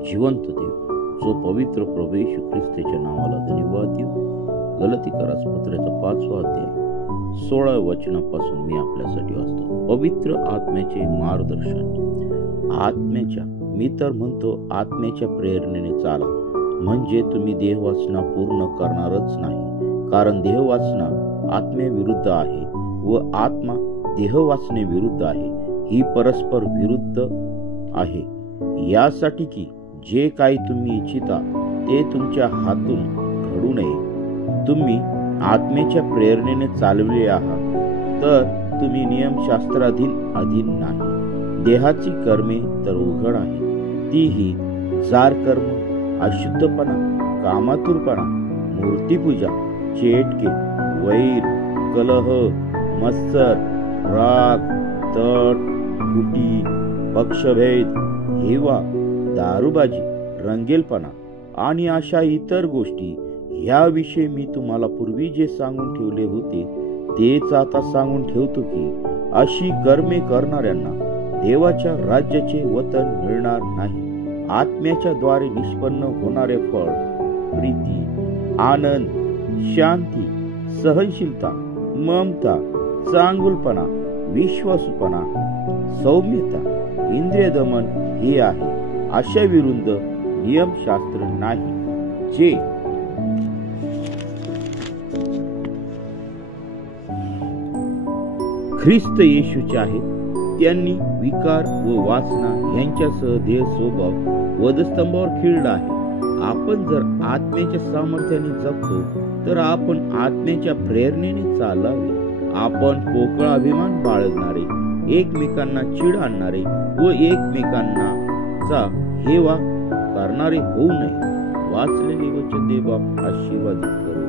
जिवंत देव, जो पवित्र प्रभू येशू ख्रिस्ताच्या नावाला धन्यवाद देऊ. गलातीकरास पत्राचा 5वा अध्याय 16 वचनापासून मी आपल्यासाठी वाचतो. पवित्र आत्म्याचे मार्गदर्शन. आत्म्याच्या, मी तर म्हणतो आत्म्याच्या प्रेरणेने चाला, म्हणजे तुम्ही देहवासना पूर्ण करणारच नाही. कारण देहवासना आत्म्याविरुद्ध आहे व आत्मा देहवासने विरुद्ध आहे. ही परस्पर विरुद्ध आहे, यासाठी की जे काही तुम्ही इच्छिता ते तुमच्या हातून घडू नये. तुम्ही आत्म्याच्या प्रेरणेने चालवले आहात, तर तुम्ही नियमशास्त्राधीन नाही. देहाची कर्मे तर उघड आहे, तीही जार कर्म, अशुद्धपणा, कामातुरपणा, मूर्तीपूजा, चेटके, वैर, कलह, मत्सर, राग, तट, फुटी, पक्षभेद, हेवा, दारूबाजी, रंगेलपणा आणि अशा इतर गोष्टी, ह्याविषयी मी तुम्हाला पूर्वी जे सांगून ठेवले होते तेच आता सांगून ठेवतो की अशी कर्मे करणाऱ्यांना देवाच्या राज्याचे वतन मिळणार नाही. आत्म्याच्या द्वारे निष्पन्न होणारे फळ प्रीती, आनंद, शांती, सहनशीलता, ममता, चांगुलपणा, विश्वासूपणा, सौम्यता, इंद्रिय दमन हे आहे. अशा विरुद्ध नियमशास्त्र नाही. जे ख्रिस्त येशूचे आहेत त्यांनी विकार व वासना यांच्यासह देह स्वभाव वधस्तंभावर खिळला आहे. आपण जर आत्म्याच्या सामर्थ्याने जगतो तर आपण आत्म्याच्या प्रेरणेने चालावे. आपण पोकळ अभिमान बाळगणारे, एकमेकांना चीड आणणारे व एकमेकांचा हेवा करणारे होऊ नये. वाचलेले वचन देव बाप आशीर्वादित करो.